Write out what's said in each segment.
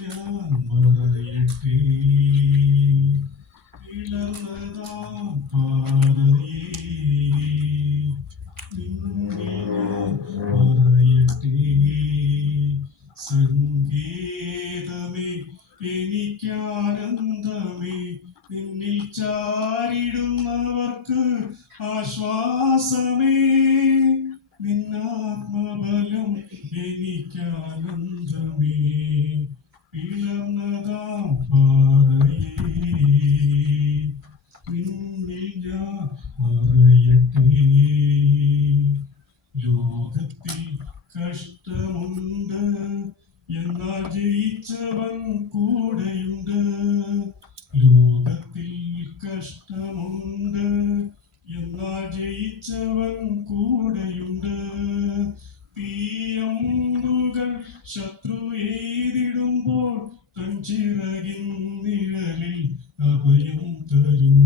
ഞാൻ മറയട്ടെ ഇളർന്നതാം പാതയേ നിന്നെ ഞാൻ മറയട്ടെ സംഗീതമേ എനിക്കാനന്ദമേ നിന്നിൽ ചാരിടുന്നവർക്ക് ആശ്വാസമേ നിന്നാത്മബലം എനിക്കാനന്ദമേ പിളർന്നതാം പാറയേ നിന്നിൽ ഞാൻ മറയട്ടെ ലോകത്തിൽ കഷ്ടമുണ്ട് എന്നാൽ ജയിച്ചവൻ കൂടെയുണ്ട് ലോകത്തിൽ കഷ്ടമുണ്ട് എന്നാൽ ജയിച്ചവൻ കൂടെയുണ്ട് തീയമ്പുകൾ ശത്രു എയ്തിടുമ്പോൾ തൻ ചിറകിൻ നിഴലിൽ അഭയം തരും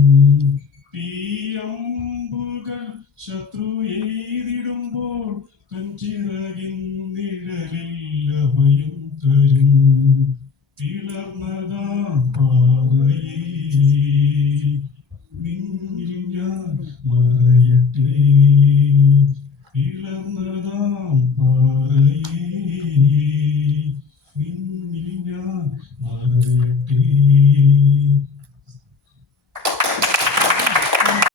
തീയമ്പുകൾ ശത്രു